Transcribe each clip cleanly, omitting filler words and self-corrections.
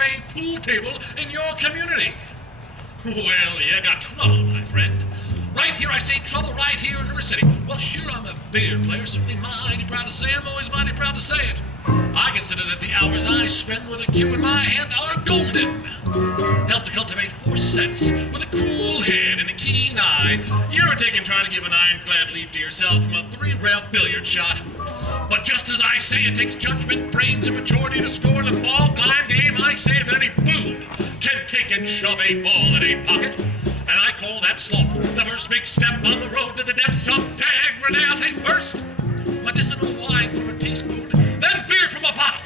shove a pool table in your community? Well, you got trouble, my friend. Right here, I say trouble right here in River City. Well, sure, I'm a billiard player, certainly mighty proud to say. I'm always mighty proud to say it. I consider that the hours I spend with a cue in my hand are golden. Help to cultivate horse sense with a cool head and a keen eye. You're taking trying to give an ironclad leap to yourself from a 3-rail billiard shot. But just as I say it takes judgment, brains, and maturity to score in a ball-blind game, I say that any boob can take and shove a ball in a pocket. And I call that sloth the first big step on the road to the depths of degradé. I say first, medicinal wine from a teaspoon, then beer from a bottle.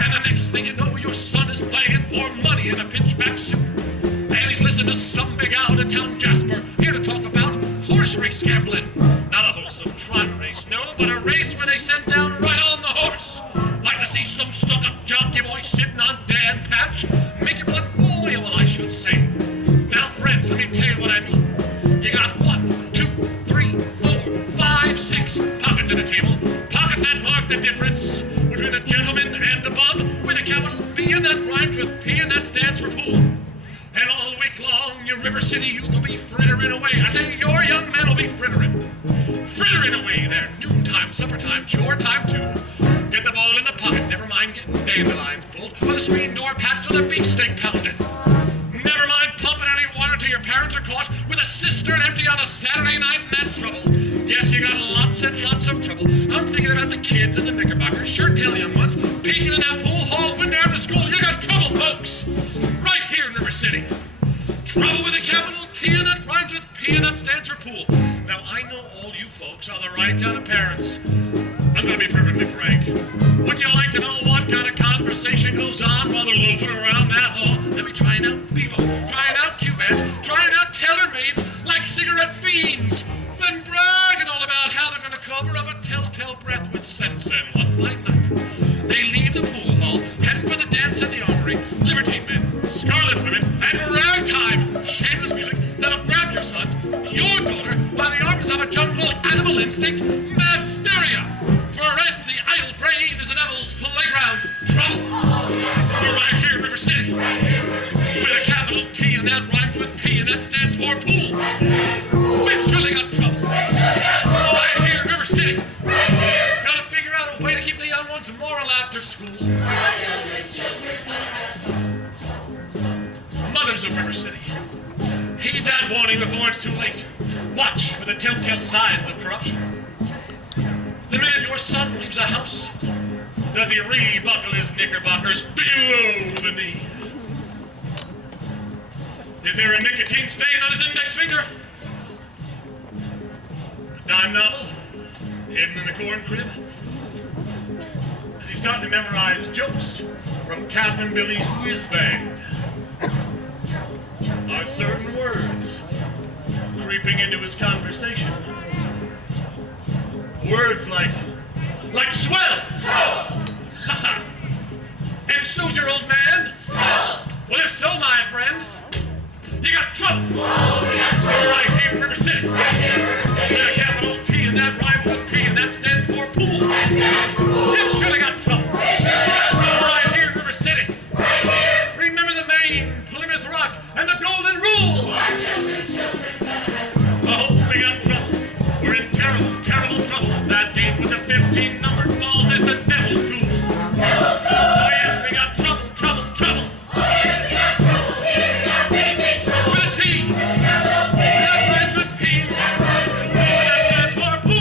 And the next thing you know, your son is playing for money in a pinchback suit. And he's listening to some big out-of-town Jasper here to talk about horse race gambling. Not a wholesome trot race, no, but a race where they send down right on the horse. Like to see some stuck-up jockey boy sitting on Dan Patch. Make your blood boil, I should say. Now, friends, let me tell you what I mean. You got 1, 2, 3, 4, 5, 6 pockets in the table. Pockets that mark the difference between a gentleman and a bum with a capital B, and that rhymes with P, and that stands for pool. And all week long, your River City youth will be frittering away. I say your young men will be frittering. Frittering away their noontime, supper time, chore time too. Get the ball in the pocket, never mind getting dandelions pulled, or the screen door patched or the beefsteak pounded. Never mind pumping any water till your parents are caught with a cistern empty on a Saturday night, and that's trouble. Yes, you got lots and lots of trouble. I'm thinking about the kids in the Knickerbockers, sure tell young ones, peeking in that pool hall window after school. You got trouble, folks. Right here in River City. Trouble with a capital T, and that rhymes with P, and that stands for pool. Now, I know all you folks are the right kind of parents. I'm going to be perfectly frank. Would you like to know what kind of conversation goes on while they're loafing around that hall? They'll be trying out Bevo, trying out Cubans, trying out tailor-mades like cigarette fiends, then bragging all about how they're going to cover up a telltale breath with sense. And one fine night, they leave the pool hall, heading for the dance at the Armory, libertine men, scarlet women, and ragtime, shameless music that'll grab your son, your daughter, by the arms of a jungle animal instinct, hysteria. For ends, the idle brain is the devil's playground. Trouble. We're right here in River City. With a capital T, and that rhymes with P, and that stands for pool. We've surely got trouble. Right here in River City. Gotta figure out a way to keep the young ones moral after school. Mothers of River City, heed that warning before it's too late. Watch for the telltale signs of corruption. The minute your son leaves the house, does he rebuckle his knickerbockers below the knee? Is there a nicotine stain on his index finger? A dime novel hidden in the corn crib? Is he starting to memorize jokes from Captain Billy's whiz bang? Are certain words creeping into his conversation? Words like swell. And so's your old man. Well, if so, my friends, you got trouble. Oh, we got trouble. Right here in River City. Right here in River City. With a capital T, and that rhymes with P, and that stands for pool. That stands for pool. You've surely got trouble. We surely got trouble. Right here in River City. Right here. Remember the Maine, Plymouth Rock, and the Golden Rule. Our children's oh, we got trouble. We're in terrible, terrible trouble. That game with the 15 numbered balls is the devil's tool. Devil's tool. Oh yes, we got trouble, trouble, trouble. Oh yes, we got trouble. Here we got big, big trouble. With a T. With a capital T. That rhymes with P. That rhymes with P. That stands for pool.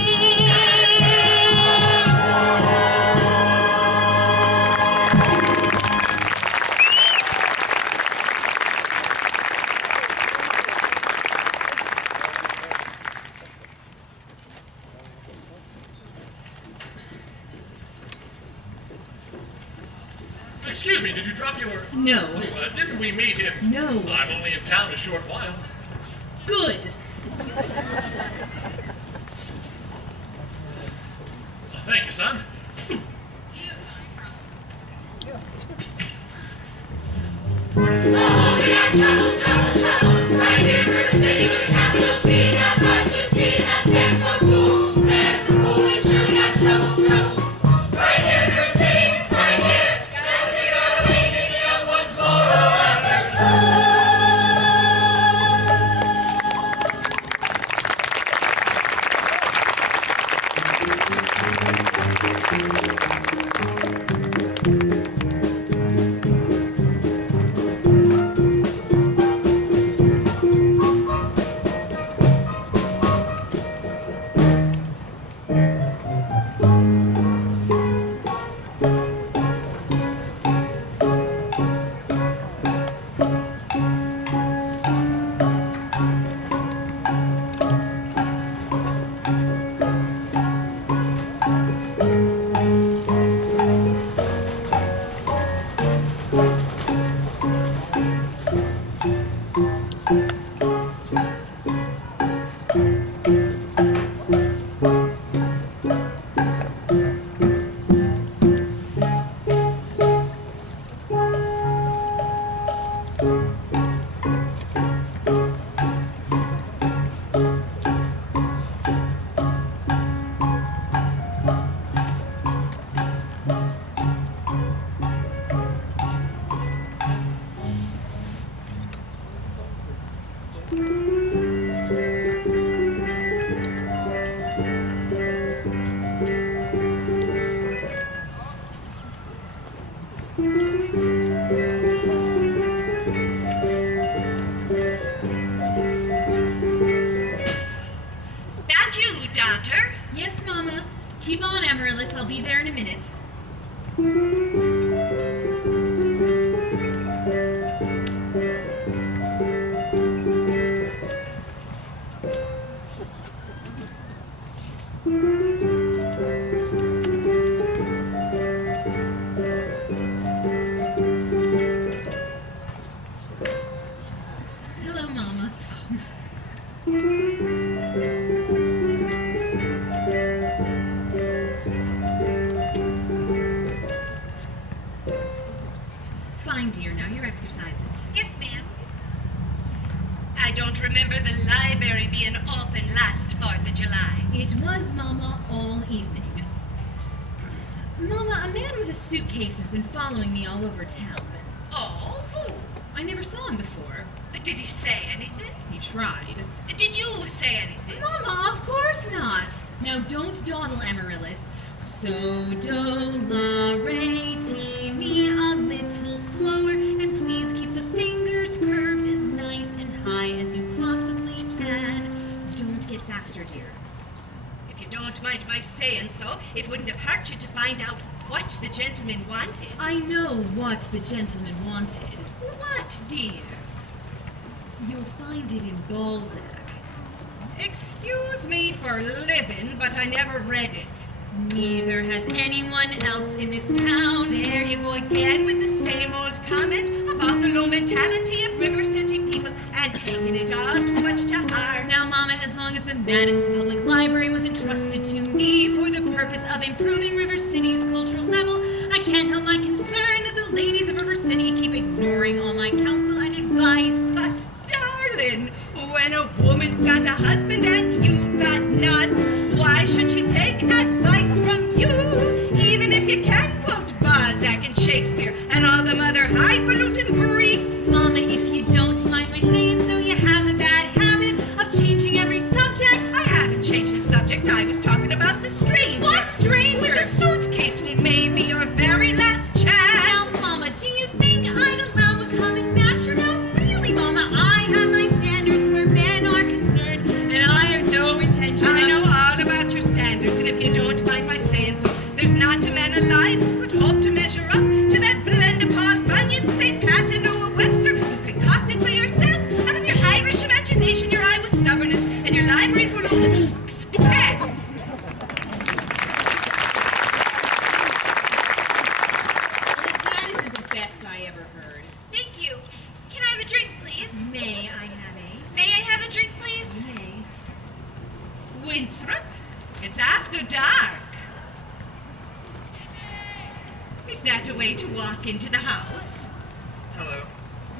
Excuse me, did you drop your... No. Oh, didn't we meet in... No. I'm only in town a short while. Good. Thank you, son. Oh, we got trouble, trouble, trouble. Right here in River City with a capital T, that rhymes with P, that stands for pool. Stands for pool, we surely got trouble, trouble. Right here in River City, right here. Gotta figure out a way to get the young ones That you, daughter? Yes, Mama. Keep on, Amaryllis. I'll be there in a minute. Hello, Mama. Fine, dear. Now your exercises. Yes, ma'am. I don't remember the library being open last 4th of July. It was, Mama, all evening. Mama, a man with a suitcase has been following me all over town. Oh, who? I never saw him before. Did he say anything? He tried. Did you say anything? Mama, of course not. Now don't dawdle, Amaryllis. So do la re ti me a little slower, and please keep the fingers curved as nice and high as you possibly can. Don't get faster, dear. If you don't mind my saying so, it wouldn't have hurt you to find out what the gentleman wanted. I know what the gentleman wanted. What, dear? You'll find it in Balzac. Excuse me for living, but I never read it. Neither has anyone else in this town. There you go again with the same old comment about the low mentality of River City people and taking it all too much to heart. Now, Mama, as long as the Madison Public Library was entrusted to me for the purpose of improving River City's cultural level, I can't help my concern that the ladies of River City keep ignoring all my counsel and advice. But, darling, when a woman's got a husband and you've got none, why should she take advice from you? Even if you can quote Balzac and Shakespeare and all them other highfalutin Greeks. Mama, if you don't mind my saying so, you have a bad habit of changing every subject. I haven't changed the subject. I was talking about the stranger. What stranger? With the suitcase who may be your very last Now, chance. Mama, do you think I'd allow a common matcher? No, really, Mama, I have my standards where men are concerned, and I have no intention I of... know all about your standards, and if you don't mind my saying so, there's not a man alive who could hope to measure up to that blend of Paul Bunyan, St. Pat, and Noah Webster. You've concocted for yourself out of your Irish imagination, your Iowa stubbornness, and your library full of books. Hey! That isn't the best I ever heard. Thank you. Can I have a drink, please? May I have a... May I have a drink, please? May. Winthrop, it's after dark. Is that a way to walk into the house? Hello.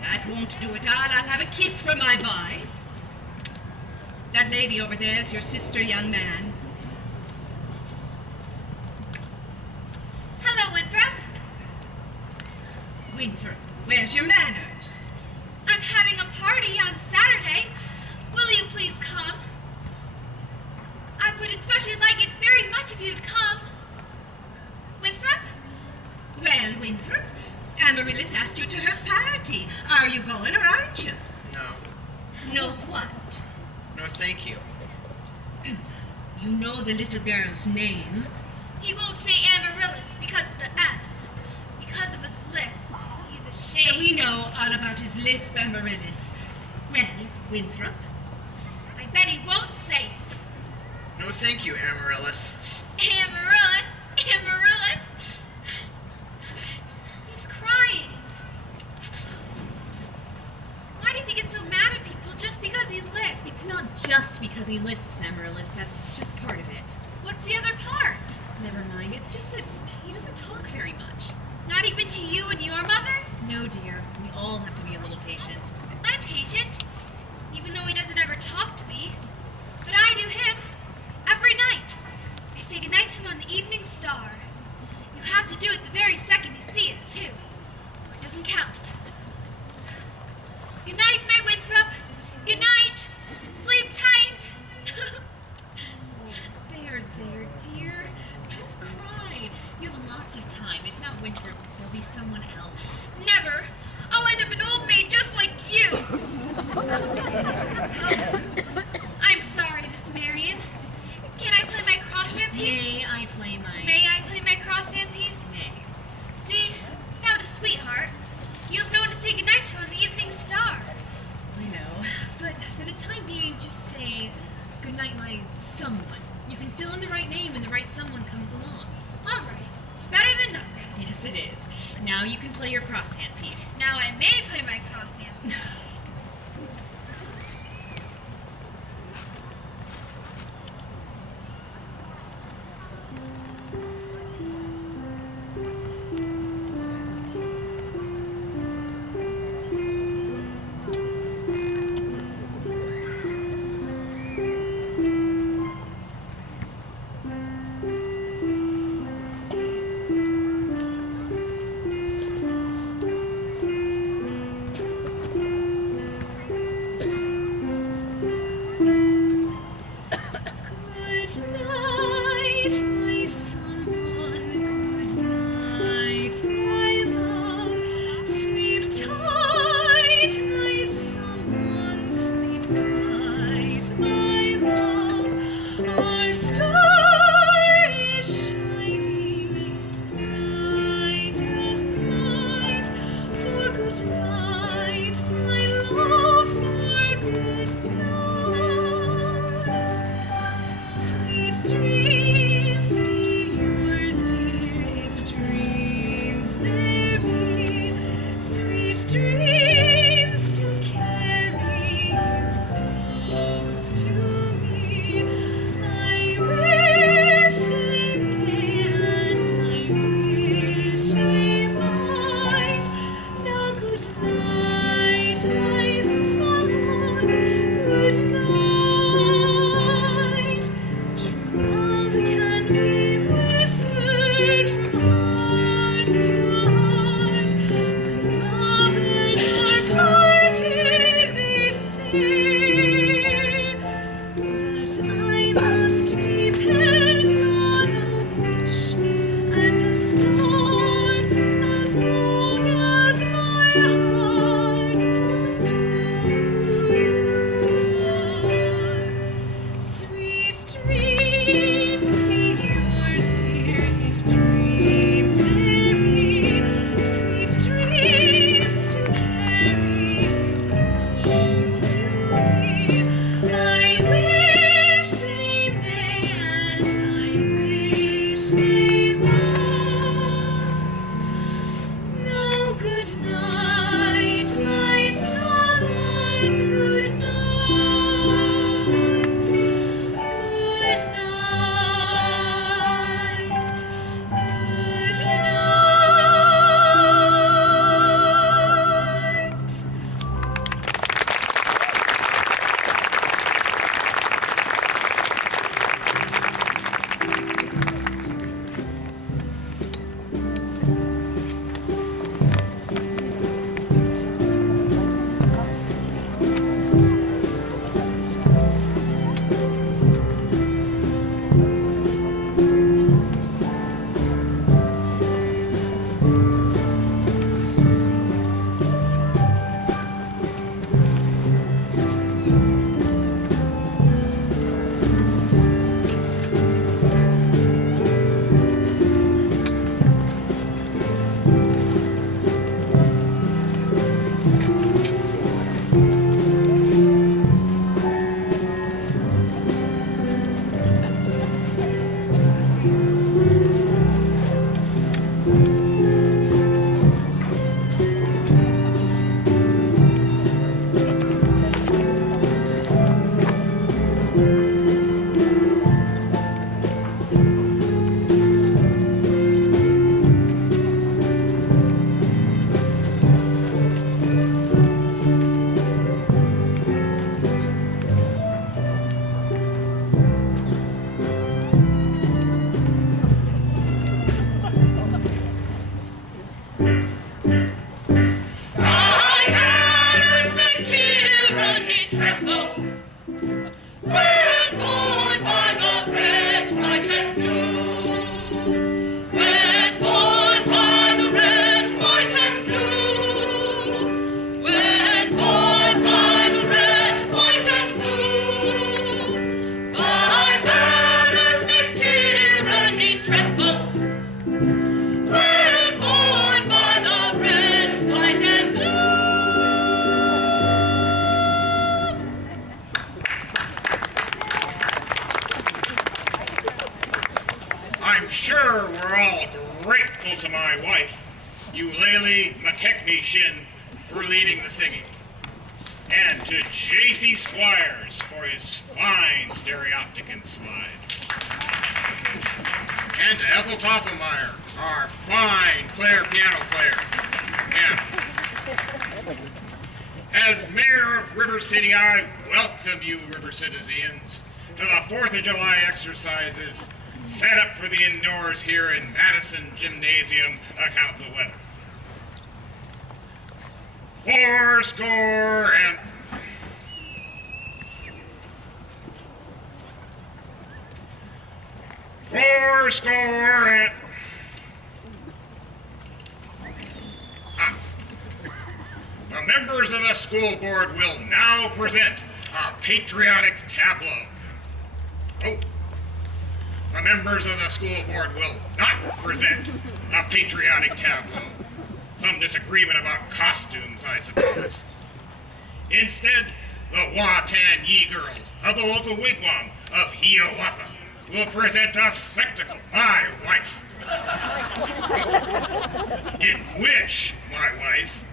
That won't do it all. I'll have a kiss from my boy. That lady over there is your sister, young man. Hello, Winthrop. Winthrop, where's your manners? I'm having a party on Saturday. Will you please come? I would especially like it very much if you'd come. Winthrop? Well, Winthrop, Amaryllis asked you to her party. Are you going or aren't you? No. No what? No, thank you. You know the little girl's name. He won't say Amaryllis because of the S. Because of his lisp. He's Yeah, ashamed. we know all about his lisp, Amaryllis. Well, Winthrop, I bet he won't say it. No, thank you, Amaryllis. Amaryllis! Amaryllis! He's crying. Why does he get so mad at people just because he lisps? It's not just because he lisps, Amaryllis. That's just part of it. What's the other part? Never mind. It's just that he doesn't talk very much. Not even to you and your mother? No, dear. We all have to be a little patient. I'm patient, even though he doesn't ever talk to me. But I do him every night. I say goodnight to him on the evening star. You have to do it the very second you see it, too. Or it doesn't count. Good night, my Winthrop. Good night. Sleep tight. There, dear. Don't cry. You have lots of time. If not Winthrop, there'll be someone else. Never. I'll end up an old maid just like you. I'm sorry, Miss Marion. Can I play my crosshand piece? May I play my... May I play my crosshand piece? Nay. See, now a sweetheart. You have no one to say goodnight to on the evening star. I know. But for the time being, just say goodnight, my someone. You can fill in the right name and the right someone comes along. All right. It's better than nothing. Yes, it is. Now you can play your crosshand piece. Now I may play my crosshand. Laylee McKechnie Shin for leading the singing. And to J.C. Squires for his fine stereopticon slides. And to Ethel Toffelmeyer, our fine piano player. And as mayor of River City, I welcome you, River Citizens, to the 4th of July exercises set up for the indoors here in Madison Gymnasium, account the weather. 4 and... The members of the school board will now present a patriotic tableau. Oh, the members of the school board will not present a patriotic tableau. Some disagreement about costumes, I suppose. Instead, the Watan Yi girls of the local wigwam of Hiawatha will present a spectacle, My Wife, in which my wife,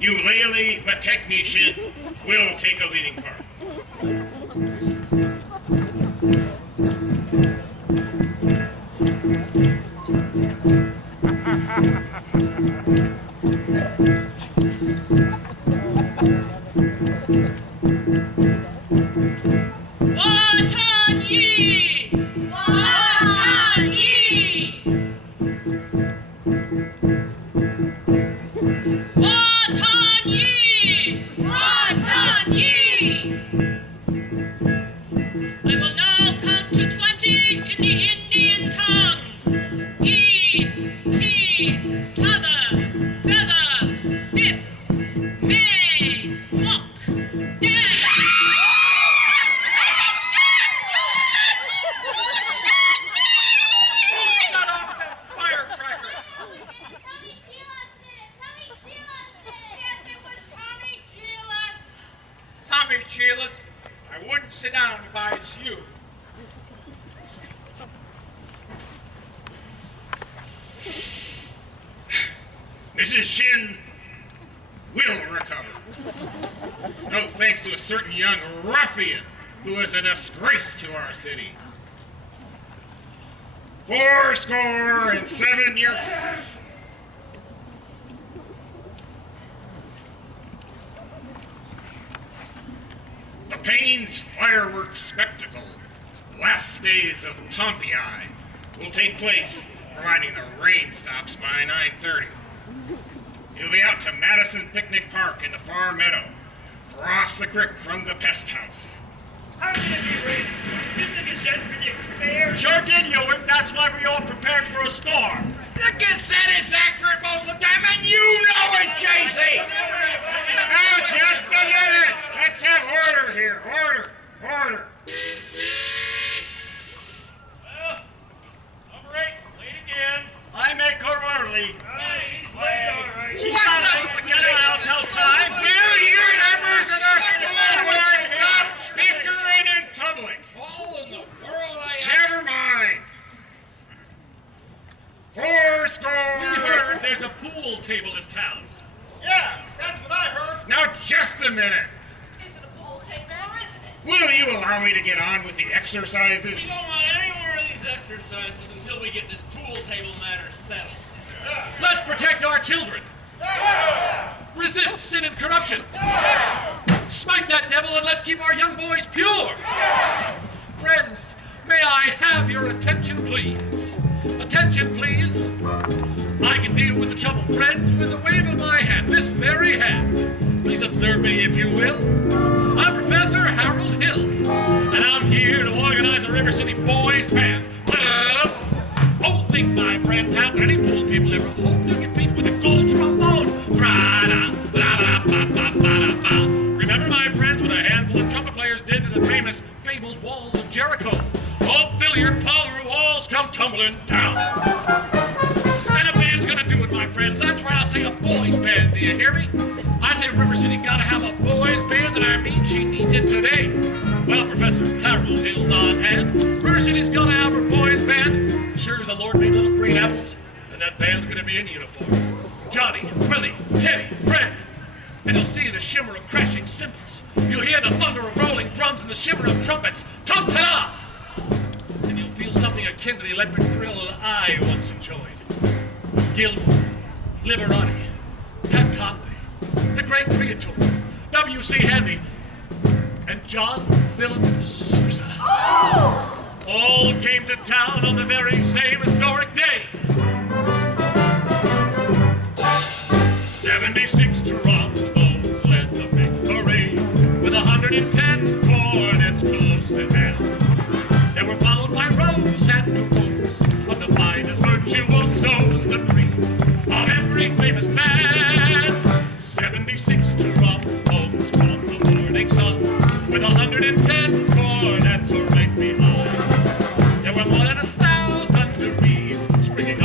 Eulalie McKechnie Shin, will take a leading part. Watan Yi! Watan Yi! Watan Yi! Watan Yi! I will now count to 20 in the Indian tongue. E, T, t'other, feather, dip, may, hook, dance. Shut off that firecracker! Tommy Cheelos did it! Tommy Cheelos did it! Yes, it was Tommy Cheelos. Tommy Cheelos, I wouldn't sit down if I was you. Mrs. Shin will recover. No thanks to a certain young ruffian who is a disgrace to our city. 7 years. The Payne's fireworks spectacle, last days of Pompeii, will take place, providing the rain stops by 9:30. You'll be out to Madison Picnic Park in the far meadow, across the creek from the pest house. How can it be ready? Didn't the Gazette predict fair? Sure did, Ewing. That's why we all prepared for a storm. The Gazette is accurate most of the time, and you know it, J.C. Now, just a minute! Let's have order here. Order. Well, number 8, late again. I make her early. She's late, all right. What's up? Get her out till time. Will you members of the school board stop bickering in public? All in the world I Never mind. 4 We heard there's a pool table in town. Yeah, that's what I heard. Now, just a minute. Is it a pool table or isn't it? Will you allow me to get on with the exercises? We don't want any more of these exercises until we get this pool table matter settled. Let's protect our children. Resist sin and corruption. Smite that devil and let's keep our young boys pure. Friends, may I have your attention, please? Attention, please. I can deal with the trouble, friends, with a wave of my hand, this very hand. Please observe me, if you will. I'm Professor Harold Hill, and I'm here to organize a River City Boys Band. Oh, think my friends, how could any pool table ever hope to compete with a gold trombone? Remember, my friends, what a handful of trumpet players did to the famous fabled walls of Jericho? All billiard parlor walls come tumbling down. And a band's gonna do it, my friends. That's right, I say a boys band, do you hear me? I say River City gotta have a boys band, and I mean she needs it today. Well, Professor Harold Hill's on hand. River City's gonna have her boys band. Sure as the Lord made little green apples, then that band's gonna be in uniform. Johnny, Willie, Teddy, Fred. And you'll see the shimmer of crashing cymbals. You'll hear the thunder of rolling drums and the shimmer of trumpets. Tum-ta-da! And you'll feel something akin to the electric thrill I once enjoyed. Gilmore, Liberati, Pat Conway, the great Creator, W.C. Handy, and John Philip Sousa. All came to town on the very same historic day. 76 trombones led the big parade, with 110 cornets close at hand. They were followed by rows and rows of the finest virtuosos, the cream of every famous band. 76 trombones from the morning sun, with 110 cornets right behind. There were more than 1,000 degrees springing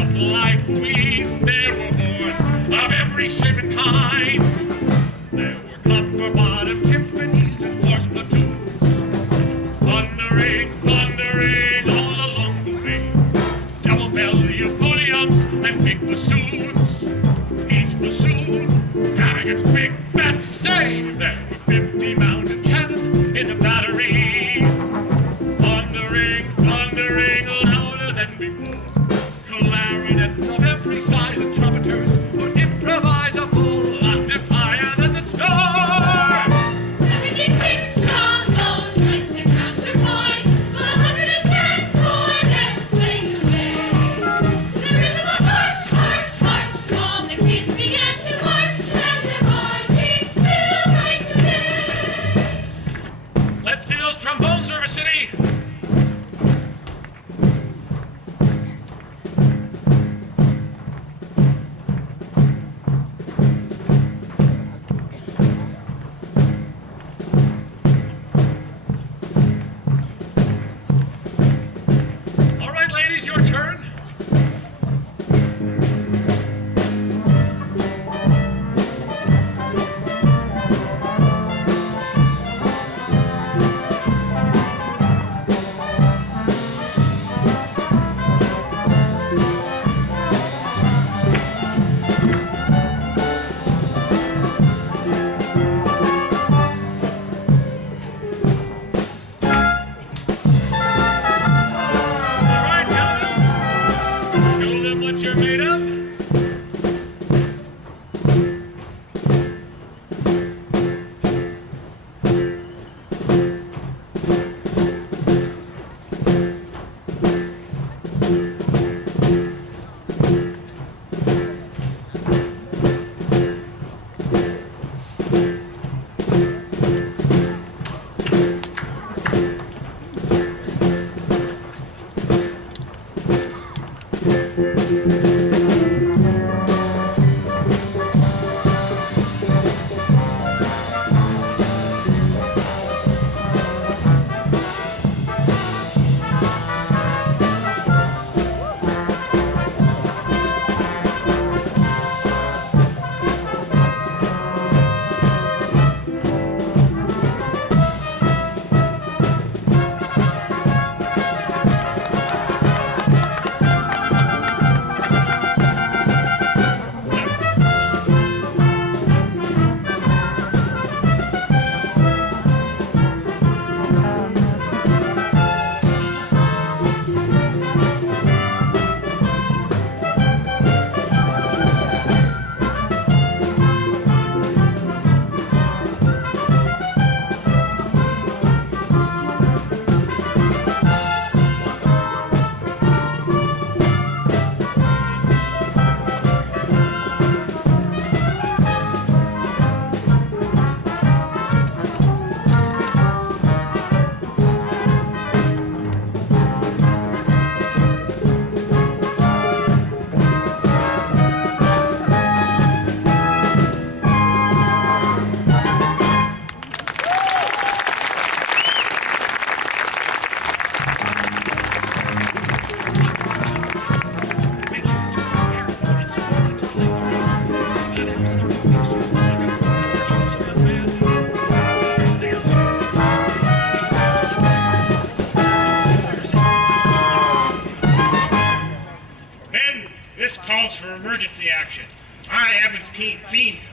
emergency action. I haven't seen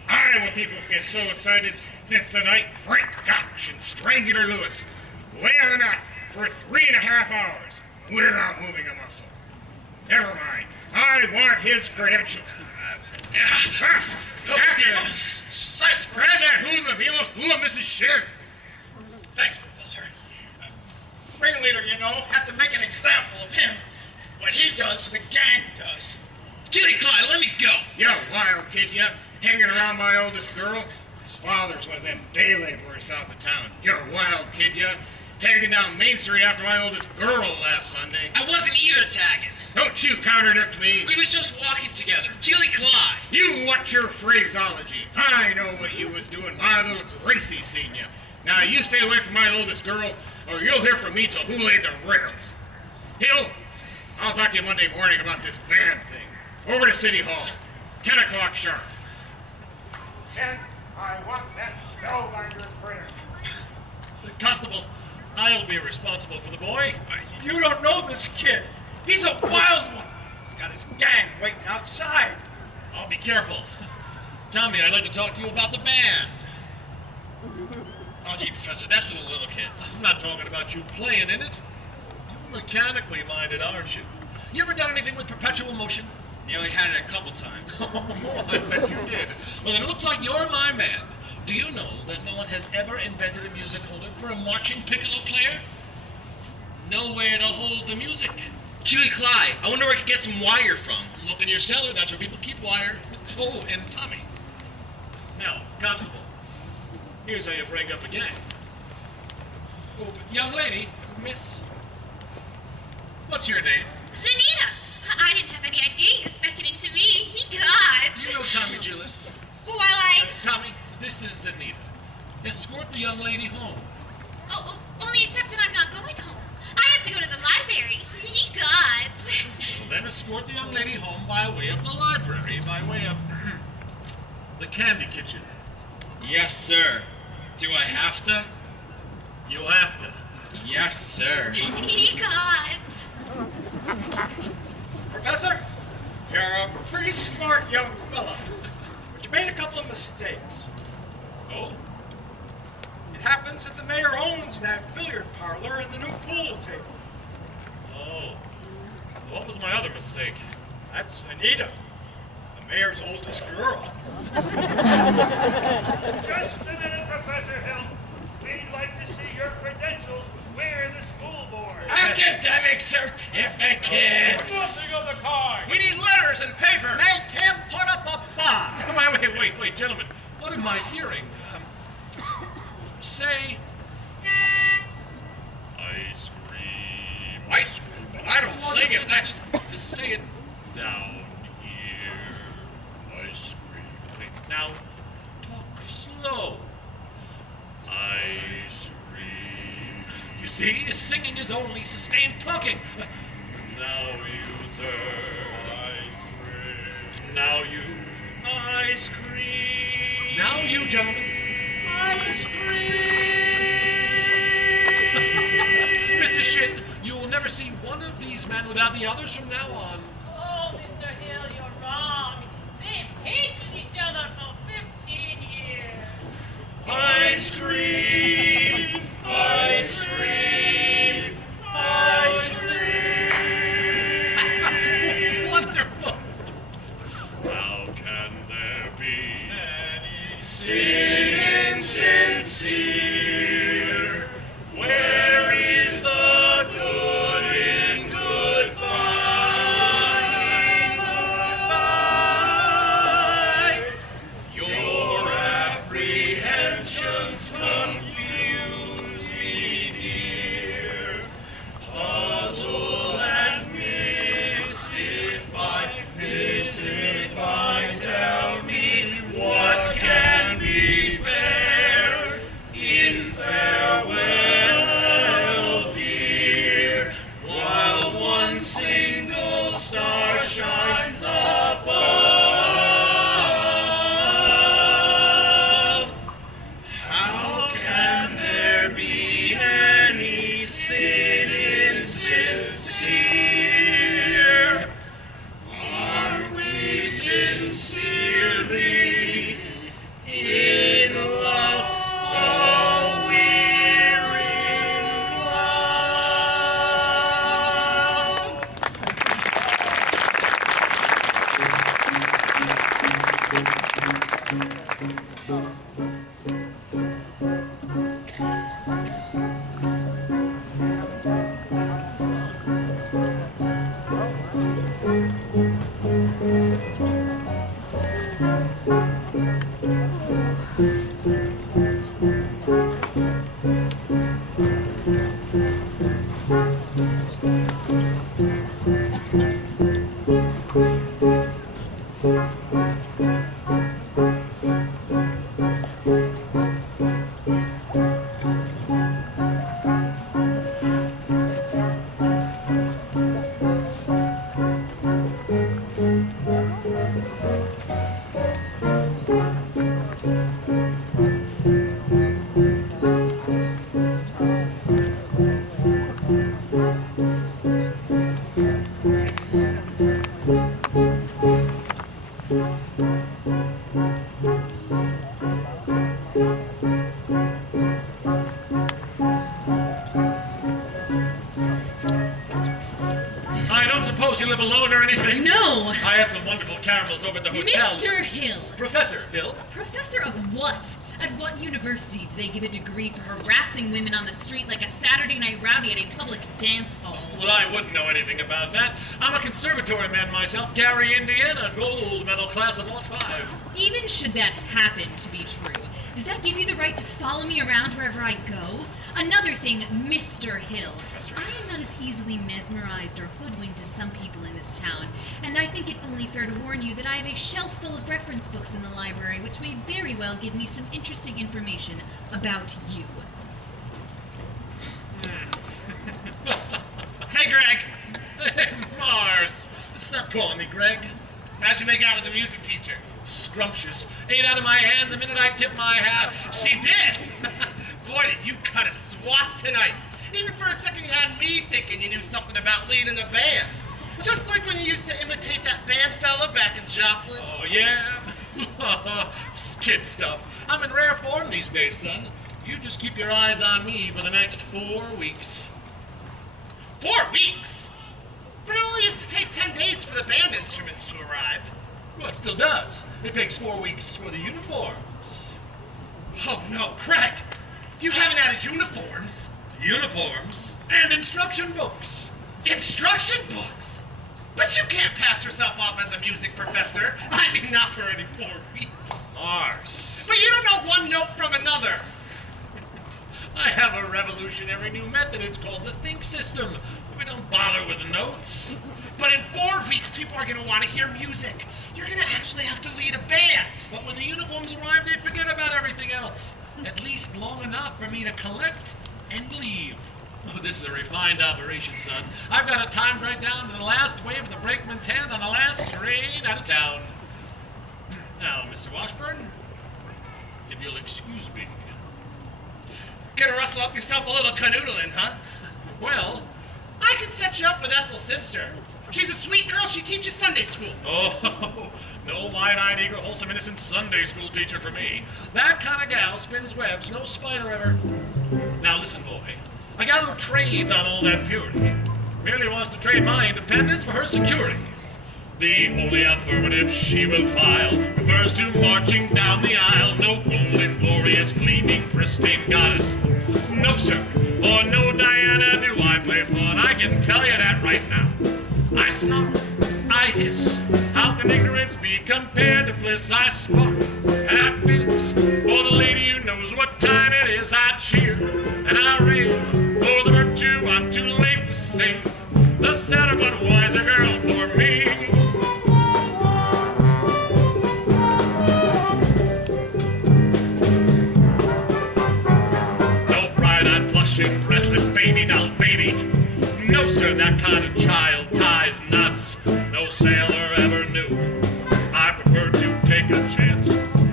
Iowa people get so excited since the night Frank Gotch and Strangler Lewis lay on the mat for 3.5 hours without moving a muscle. Never mind. I want his credentials. Thanks, Grab Professor. that hoodlum. He almost blew up Mrs. Sheriff. Thanks, Professor. Ringleader, you know, have to make an example of him. What he does, the gang does. Judy Clyde, let me go. You wild kid, you. Hanging around my oldest girl. His father's one of them day laborers south of town. You're a wild kid, you. Tagging down Main Street after my oldest girl last Sunday. I wasn't either tagging. Don't you contradict me. We was just walking together. Julie Clyde. You watch your phraseology. I know what you was doing. My little Gracie seen you. Now you stay away from my oldest girl, or you'll hear from me till who laid the rails. Hill, I'll talk to you Monday morning about this band thing. Over to City Hall. 10 o'clock sharp. And I want that spellbinder printer. Constable, I'll be responsible for the boy. You don't know this kid. He's a wild one. He's got his gang waiting outside. I'll be careful. Tommy, I'd like to talk to you about the band. Oh, gee, Professor, that's for the little kids. I'm not talking about you playing in it. You're mechanically minded, aren't you? You ever done anything with perpetual motion? You only had it a couple times. Oh, I bet you did. Well, then it looks like you're my man. Do you know that no one has ever invented a music holder for a marching piccolo player? Nowhere to hold the music. Judy Clyde, I wonder where I could get some wire from. Look in your cellar, that's where people keep wire. Oh, and Tommy. Now, Constable, here's how you break up a gang. Oh, young lady, miss. What's your name? Zanita! I didn't have any idea you was beckoning to me. God! You know Tommy Gillis. While I... Tommy, this is Anita. Escort the young lady home. Oh, only except that I'm not going home. I have to go to the library. Ye gods! Well, then escort the young lady home by way of the library, by way of the candy kitchen. Yes, sir. Do I have to? You'll have to. Yes, sir. Ye gods! Professor, you're a pretty smart young fella, but you made a couple of mistakes. Oh? It happens that the mayor owns that billiard parlor and the new pool table. Oh. What was my other mistake? That's Anita, the mayor's oldest girl. Just a minute, Professor Hill. We'd like to see your credentials. We're the school board. Academic certificate. Nothing of the kind. We need letters and paper. Make him put up a bond. Wait, gentlemen. What am I hearing? Say Ice cream. Ice cream, but I don't sing it. That's... Just say it. Down here. Ice cream. Wait, now, talk slow. Ice cream. You see, singing is only sustained talking. Now you, sir. Ice cream. Now you. Ice cream. Now you, gentlemen. Ice cream. Mrs. Shin, you will never see one of these men without the others from now on. Oh, Mr. Hill, you're wrong. They've hated each other for 15 years. Ice cream. Ice cream. Ice cream. Wonderful. How can there be any sin sincere? Where is the good in goodbye? Goodbye. Your apprehensions confuse me, dear. Puzzle and mystify, tell me what can be sincerely in love, oh, we're in love. I don't suppose you live alone or anything? No! I had some wonderful caramels over at the hotel. Mr. Hill! Professor Hill? Professor of what? At what university do they give a degree for harassing women on the street like a Saturday night rowdy at a public dance hall? Well, I wouldn't know anything about that. I'm a conservatory man myself, Gary, Indiana, gold medal class of 05. Even should that happen to be true, does that give you the right to follow me around wherever I go? Another thing, Mr. Hill. Professor. I am not as easily mesmerized or hoodwinked as some people in this town, and I think it only fair to warn you that I have a shelf full of reference books in the library which may very well give me some interesting information about you. Hey, Greg. Hey, Mars. Stop calling me Greg. How'd you make out with the music teacher? Scrumptious. Ate out of my hand the minute I tipped my hat. She did. Boy, did you cut a swath tonight. Even for a second you had me thinking you knew something about leading a band. Just like when you used to imitate that band fella back in Joplin. Oh, yeah? Kid stuff. I'm in rare form these days, son. You just keep your eyes on me for the next 4 weeks. 4 weeks? But it only used to take 10 days for the band instruments to arrive. Well, it still does. It takes 4 weeks for the uniforms. Oh, no, Greg. You haven't had uniforms. Uniforms? And instruction books. Instruction books? But you can't pass yourself off as a music professor. I mean, not for any 4 weeks. Ours. But you don't know one note from another. I have a revolutionary new method. It's called the Think System. We don't bother with the notes. But in 4 weeks, people are going to want to hear music. You're going to actually have to lead a band. But when the uniforms arrive, they forget about everything else. At least long enough for me to collect and leave. Oh, this is a refined operation, son. I've got it timed right down to the last wave of the brakeman's hand on the last train out of town. Now, Mr. Washburn, if you'll excuse me. Gonna rustle up yourself a little canoodling, huh? Well, I can set you up with Ethel's sister. She's a sweet girl. She teaches Sunday school. oh, no wide-eyed, eager, wholesome, innocent Sunday school teacher for me. That kind of gal spins webs no spider ever. Now listen, boy. A gal who trades on all that purity merely wants to trade my independence for her security. The only affirmative she will file refers to marching down the aisle. No golden, glorious, gleaming, pristine goddess. No, sir, for no Diana do I play fun. I can tell you that right now. I snarl, I hiss. How can ignorance be compared to bliss? I spark and I fizz. For the lady who knows what time it is, I cheer and I rail. For the virtue I'm too late to say. The sadder but wiser girl for me. No bright-eyed, blushing, breathless baby doll baby. No, sir, that kind of child ties nuts. No sailor ever knew. I prefer to take a chance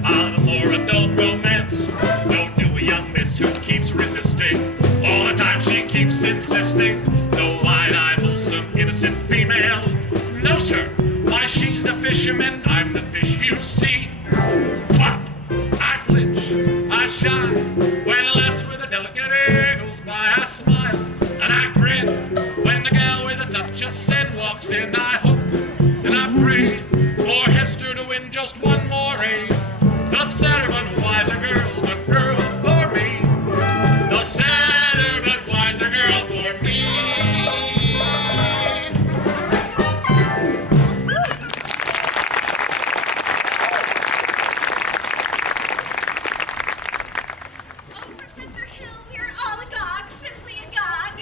on a more adult romance. No dewy young miss who keeps resisting. All the time she keeps insisting. No wide-eyed, wholesome, innocent female. No, sir, why she's the fisherman I'm the fish you see. Pop, I flinch, I shine. When the lass with a delicate ear goes by, I smile and I grin. When the gal with a touch of sin walks in, I hope and I pray for Hester to win just one more race. The sadder but wiser girl's the girl for me. The sadder but wiser girl for me. Oh, Professor Hill, we're all agog, simply agog.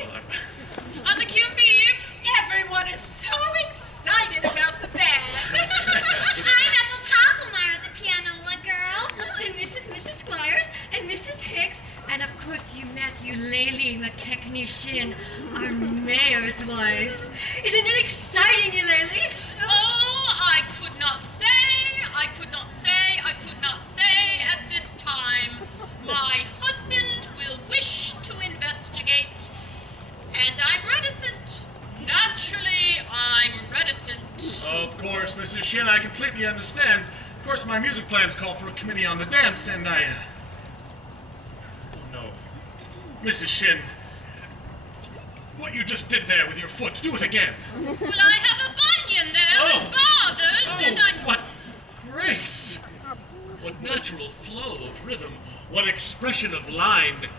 On the Q Beef. Everyone is so excited about the band. I'm Ethel Toppelmeyer, the pianola girl. And this is Mrs. Squires and Mrs. Hicks. And of course you met Eulalie, the technician, our mayor's wife. Isn't it exciting, Eulalie? Oh, I could not say at this time. My husband will wish to investigate, and I'm reticent. Naturally, I'm reticent. Of course, Mrs. Shin, I completely understand. Of course, my music plans call for a committee on the dance, and I... Oh, no. Mrs. Shin, what you just did there with your foot, do it again. Well, I have a bunion there that bothers, and I... What grace! What natural flow of rhythm! What expression of line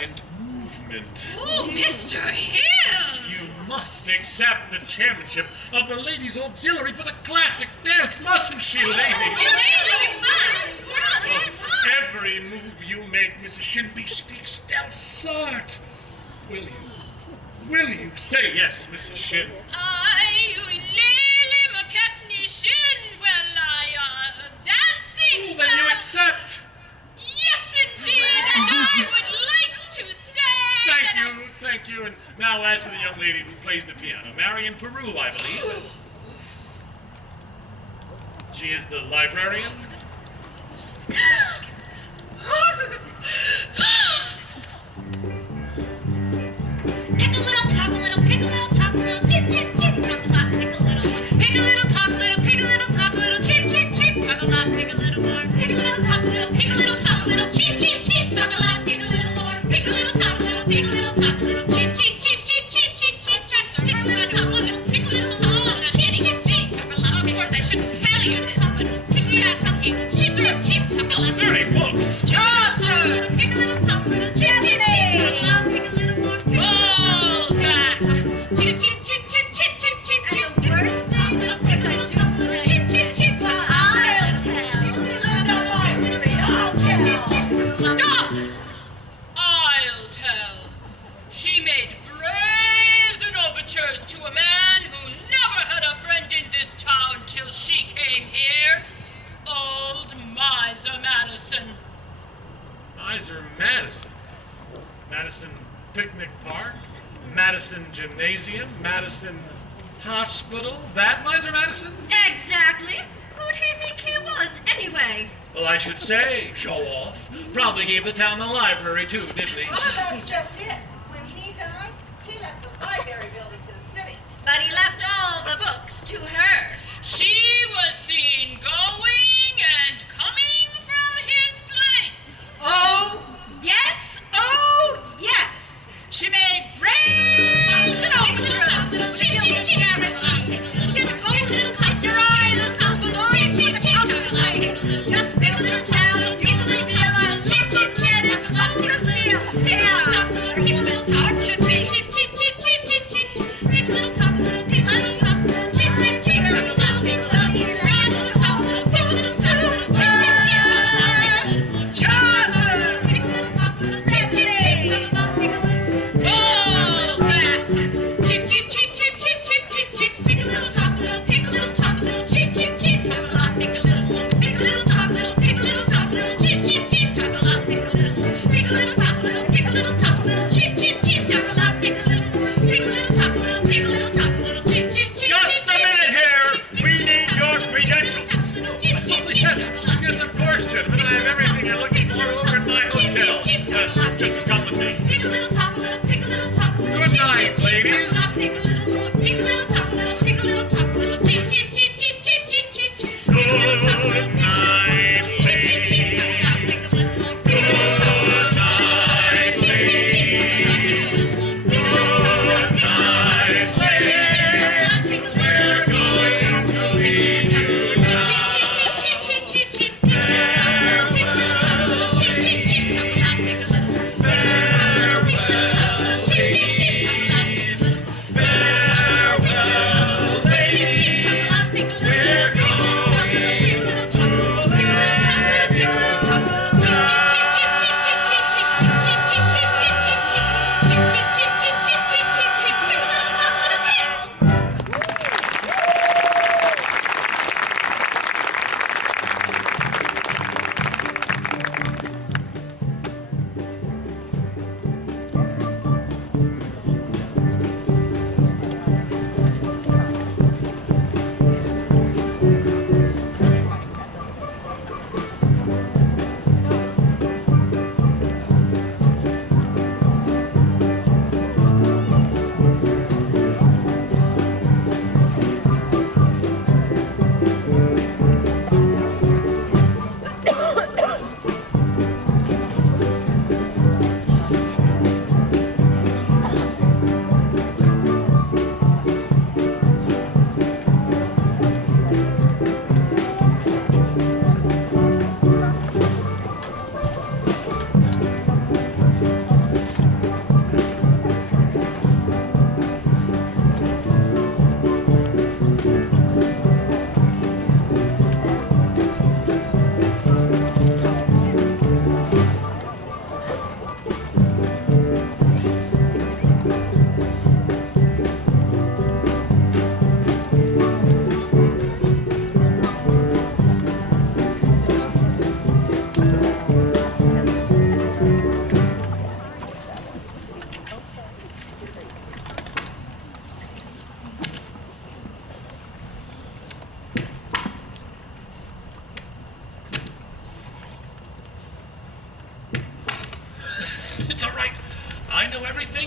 and movement! Oh, Mr. Hill! You must accept the chairmanship of the Ladies' Auxiliary for the classic dance, mustn't she, lady? You must! Every move you make, Mrs. Shinby, speaks Delsart. Will you say yes, Mrs. Shin? Eulalie McKechnie Shin, dancing. Then you accept. Yes, indeed, and I would like to say Thank you. And now as for the young lady who plays the piano, Marion Peru, I believe. She is the librarian. Pick a little, talk a little, pick a little, talk a little, chip, chip, chip, talk a lot, pick a little more. Pick a little, talk a little, pick a little, talk a little, chip, chip, chip, talk a lot, pick a little more. Pick a little, talk a little, pick a little, talk a little, chip, chip, chip, talk a lot, pick a little more. Pick a little, talk a little, pick a little, talk a little, chip, chip, chip, chip, chip, chip, chip, chip. Pick a little, talk a little, pick a little, talk a little, chip, chip, chip, talk a lot. Of course, I shouldn't tell you this, but pick a little, talk a little, chip, chip, chip, talk a lot. Very close. Pick a little, talk a little, chip, chip, chip, talk a lot, pick a little more. Balzac. Chip, chip, chip, chip, chip, chip, chip, chip. And the worst thing is I talk a little, chip, chip, chip, I'll tell. Stop! I'll tell. She made brazen overtures to a man who never had a friend in this town till she came here. Old Miser Madison. Miser Madison. Madison Picnic Park. Madison Gymnasium. Madison Hospital. That Miser Madison? Exactly. Who'd he think he was, anyway? Well, I should say, show off. Probably gave the town the library, too, didn't he? Well, that's just it. When he died, he left the library building to the city. But he left all the books to her. She was seen going and coming from his place. Oh, yes. Oh, yes. She made brazen overtures. She built a guarantee. She would go little tight your eyes and something out of light. Just build a little town, build a little villa, chip, chip, chip, as long as steel. Yeah, pick a little talk, chip, chip, chip, chip, chip, chip, chip, chip. Pick a little talk, pick a little talk, chip, chip, chip, pick a little, pick a little.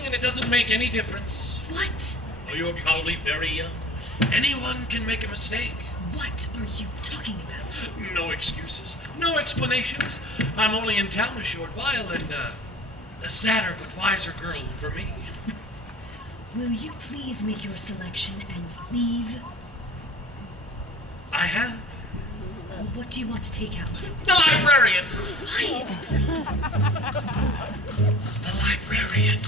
and it doesn't make any difference. What? Oh, you're probably very young. Anyone can make a mistake. What are you talking about? No excuses, no explanations. I'm only in town a short while, and a sadder but wiser girl for me. Will you please make your selection and leave? I have. Well, what do you want to take out? The librarian! Quiet, The librarian.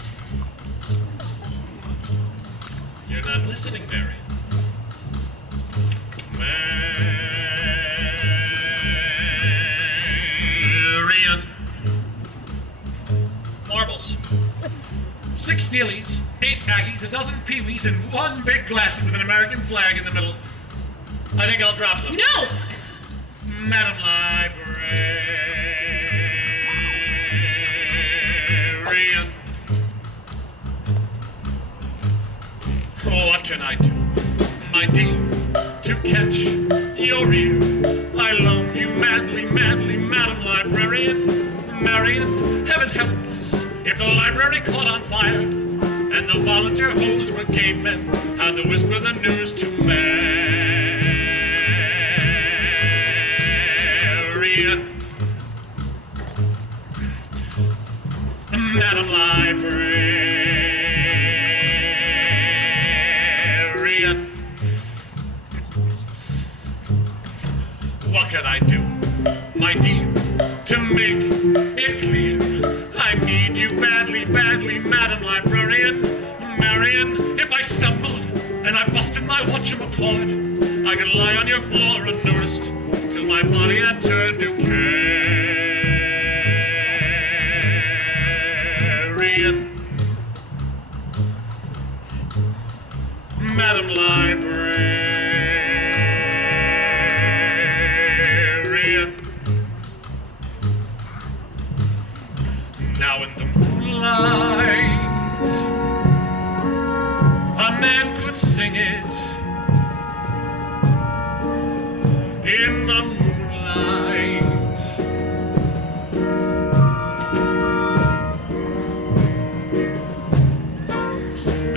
You're not listening, Marion. Marion. Marbles. 6 dealies, 8 Aggies, a dozen Pee-wees, and 1 big glass with an American flag in the middle. I think I'll drop them. No! Madam Librarian. Oh, what can I do, my dear, to catch your ear? I love you madly, madly, Madam Librarian. Marion, heaven help us if the library caught on fire and the volunteer hoes were cavemen, had to whisper the news to Marion. Madam Librarian. What can I do, my dear, to make it clear? I need you badly, badly, Madam Librarian. Marion, if I stumbled and I busted my whatchamacallit, I could lie on your floor unnoticed till my body had turned to carrion. Madam Librarian. Now in the moonlight, a man could sing it. In the moonlight,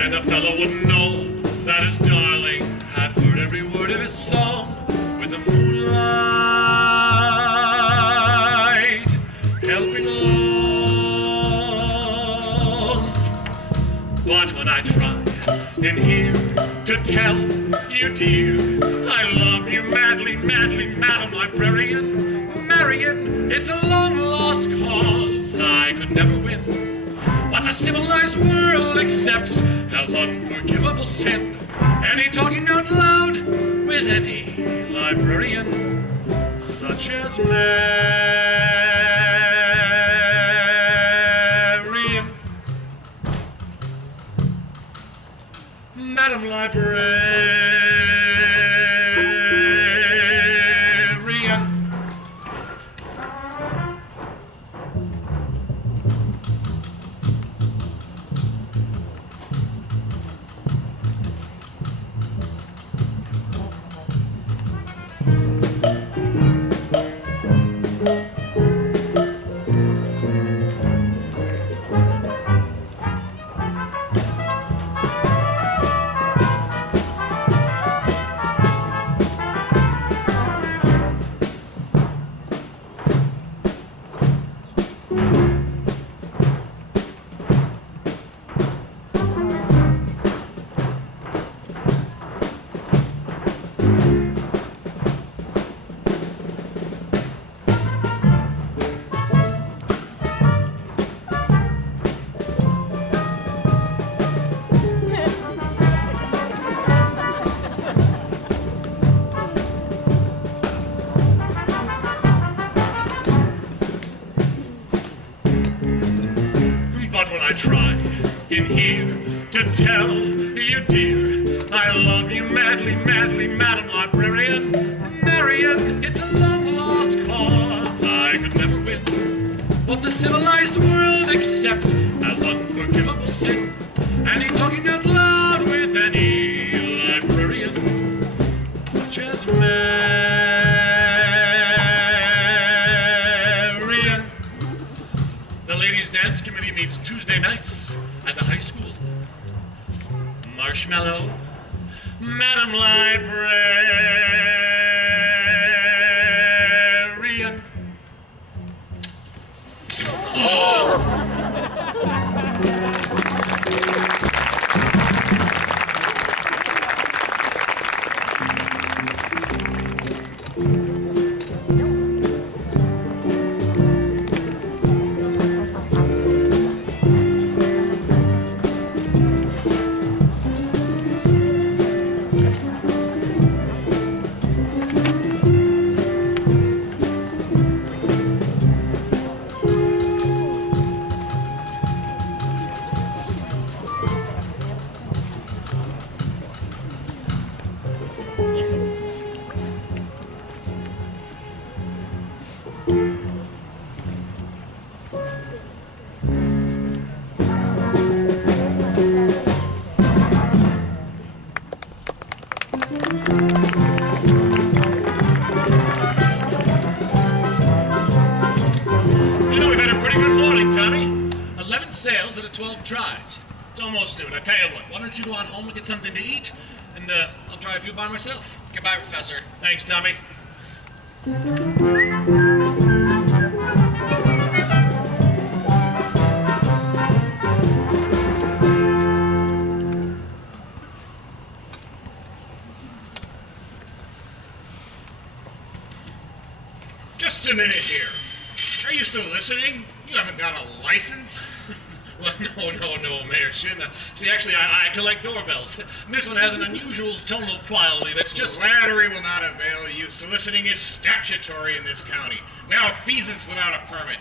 and a fellow would know that his darling had heard every word of his song with the moonlight helping along. But when I try in here to tell you, dear, I love you madly, madly, Madam Librarian. Marion, it's a long-lost cause I could never win. What the civilized world accepts as unforgivable sin. Any talking out loud with any librarian, such as Marion. Madam Librarian. In here to tell you, dear, I love you madly, madly, Madam Librarian. Marion, it's a long-lost cause I could never win. What the civilized world accepts as unforgivable sin. And he's talking out loud with any librarian, such as Marion. The ladies' dance committee meets Tuesday nights at the high school Marshmallow, Madam Librarian. We've had a pretty good morning, Tommy. 11 sales out of 12 tries. It's almost noon. I tell you what, why don't you go on home and get something to eat, and I'll try a few by myself. Goodbye, Professor. Thanks, Tommy. Just a minute here. Are you still listening? You haven't got a license? Well, no, Mayor Shin. See, actually, I collect doorbells. And this one has an unusual tonal quality that's just... Flattery will not avail you. Soliciting is statutory in this county. Malfeasance without a permit.